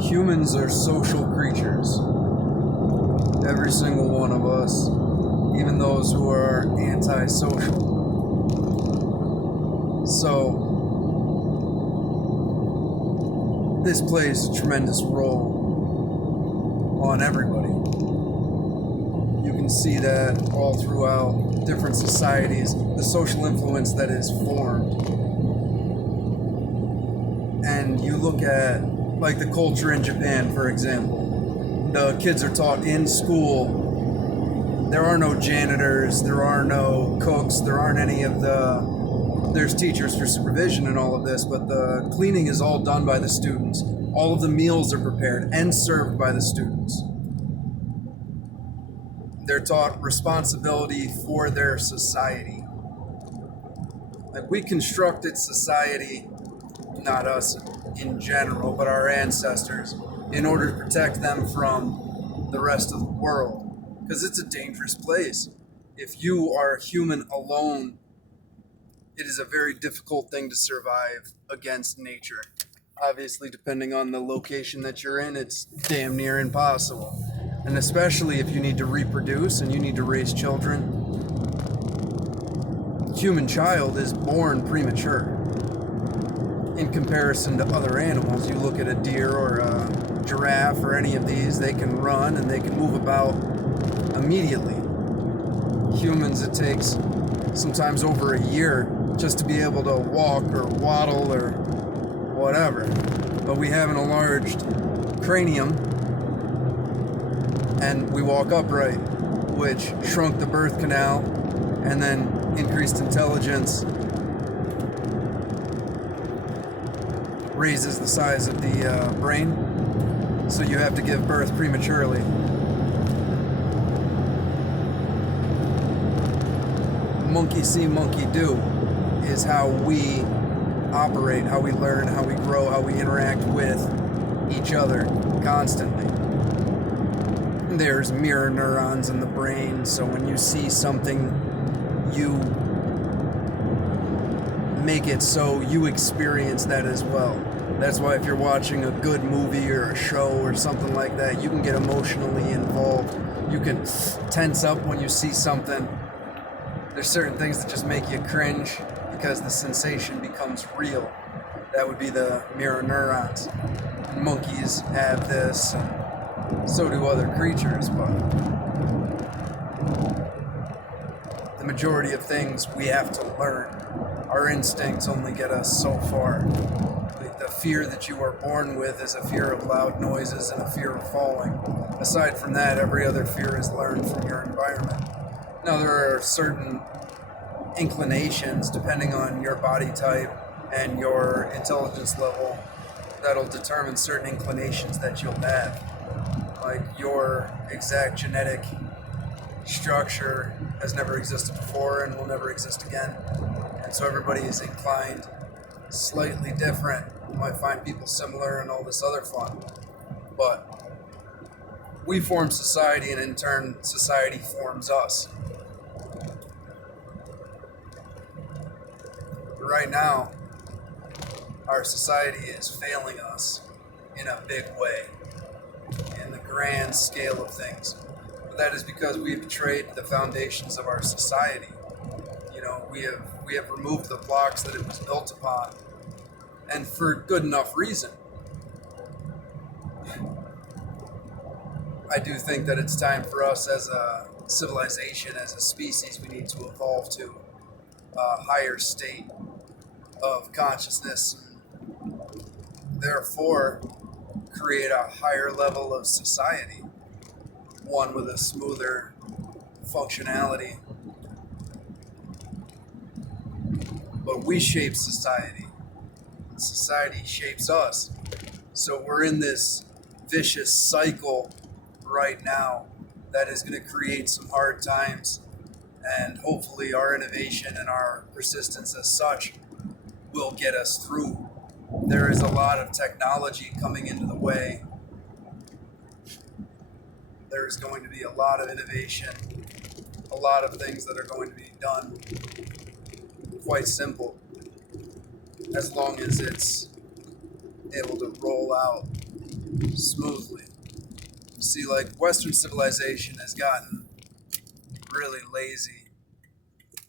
Humans are social creatures. Every single one of us, even those who are antisocial. So, this plays a tremendous role on everybody. You can see that all throughout different societies, the social influence that is formed. And you look at, like, the culture in Japan, for example. The kids are taught in school. There are no janitors, there are no cooks, there aren't any of there's teachers for supervision and all of this, but the cleaning is all done by the students. All of the meals are prepared and served by the students. They're taught responsibility for their society. Like, we constructed society, not us in general, but our ancestors, in order to protect them from the rest of the world. Because it's a dangerous place. If you are a human alone, it is a very difficult thing to survive against nature. Obviously, depending on the location that you're in, it's damn near impossible. And especially if you need to reproduce and you need to raise children. The human child is born premature. In comparison to other animals, you look at a deer or a giraffe or any of these, they can run and they can move about immediately. Humans, it takes sometimes over a year just to be able to walk or waddle or whatever. But we have an enlarged cranium and we walk upright, which shrunk the birth canal and then increased intelligence raises the size of the brain, so you have to give birth prematurely. Monkey see, monkey do is how we operate, how we learn, how we grow, how we interact with each other constantly. There's mirror neurons in the brain, so when you see something, you make it so you experience that as well. That's why if you're watching a good movie or a show or something like that, you can get emotionally involved. You can tense up when you see something. There's certain things that just make you cringe because the sensation becomes real. That would be the mirror neurons. Monkeys have this, and so do other creatures, but the majority of things we have to learn. Our instincts only get us so far. Like, the fear that you are born with is a fear of loud noises and a fear of falling. Aside from that, every other fear is learned from your environment. Now, there are certain inclinations, depending on your body type and your intelligence level, that'll determine certain inclinations that you'll have. Like, your exact genetic structure has never existed before and will never exist again. And so everybody is inclined slightly different. You might find people similar and all this other fun. But we form society, and in turn, society forms us. Right now, our society is failing us in a big way, in the grand scale of things. But that is because we have betrayed the foundations of our society. You know, we have removed the blocks that it was built upon, and for good enough reason. I do think that it's time for us as a civilization, as a species, we need to evolve to a higher state of consciousness, and therefore create a higher level of society, one with a smoother functionality. But we shape society. Society shapes us. So we're in this vicious cycle right now that is going to create some hard times, and hopefully our innovation and our persistence as such will get us through. There is a lot of technology coming into the way. There is going to be a lot of innovation, a lot of things that are going to be done quite simple, as long as it's able to roll out smoothly. See, like, Western civilization has gotten really lazy.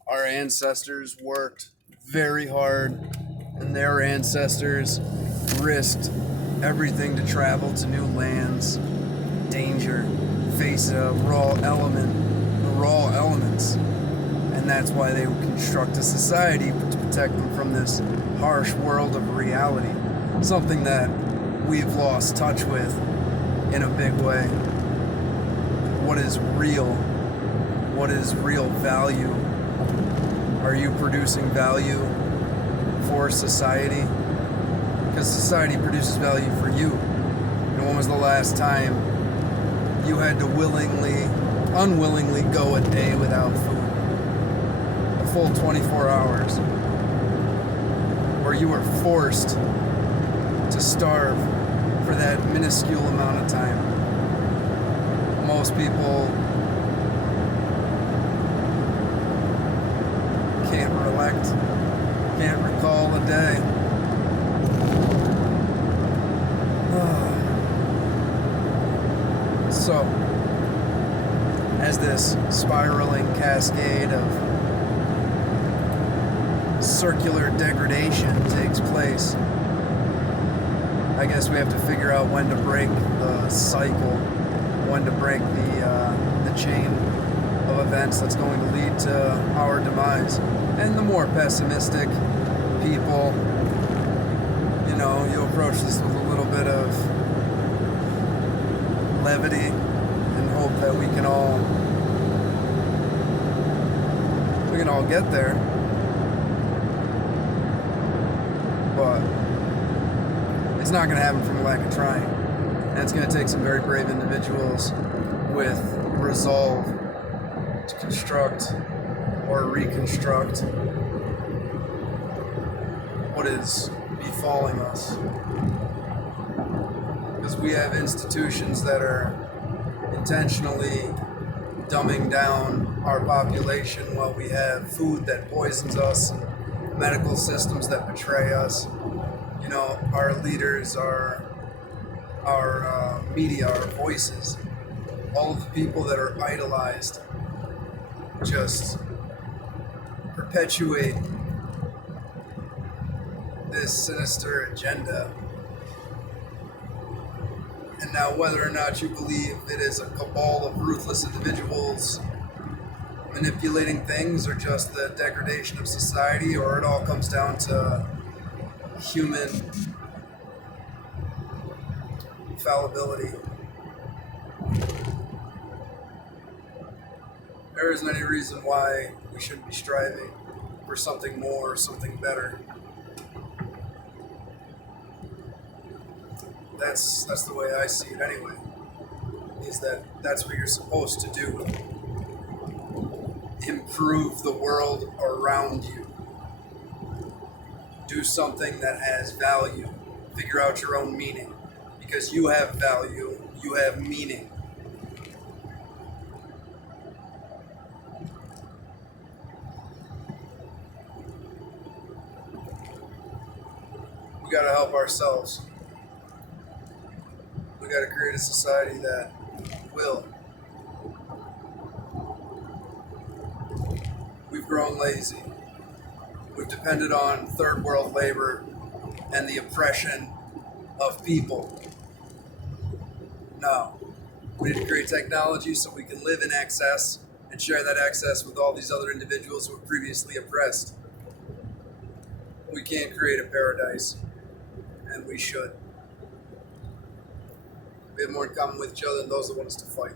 Our ancestors worked very hard, and their ancestors risked everything to travel to new lands, danger, face a raw element, the raw elements. And that's why they would construct a society to protect them from this harsh world of reality. Something that we've lost touch with in a big way. What is real? What is real value? Are you producing value for society? Because society produces value for you. And when was the last time you had to unwillingly go a day without food? A full 24 hours. Where you were forced to starve for that minuscule amount of time. Most people can't recall a day. So, as this spiraling cascade of circular degradation takes place, I guess we have to figure out when to break the cycle, when to break the chain of events that's going to lead to our demise. And the more pessimistic people, you approach this with a little bit of levity and hope that we can all get there. But it's not going to happen from a lack of trying. And it's going to take some very brave individuals with resolve to construct or reconstruct what is befalling us. Because we have institutions that are intentionally dumbing down our population while we have food that poisons us and medical systems that betray us. Our leaders, our media, our voices, all of the people that are idolized just perpetuate this sinister agenda. And now, whether or not you believe it is a cabal of ruthless individuals manipulating things, or just the degradation of society, or it all comes down to human fallibility, there isn't any reason why we shouldn't be striving for something more, something better. That's the way I see it anyway, is that's what you're supposed to do. Improve the world around you. Do something that has value. Figure out your own meaning. Because you have value, you have meaning. We gotta help ourselves. We gotta create a society that will. We've grown lazy. We've depended on third world labor and the oppression of people. No. We need to create technology so we can live in excess and share that access with all these other individuals who were previously oppressed. We can't create a paradise, and we should. We have more in common with each other than those that want us to fight.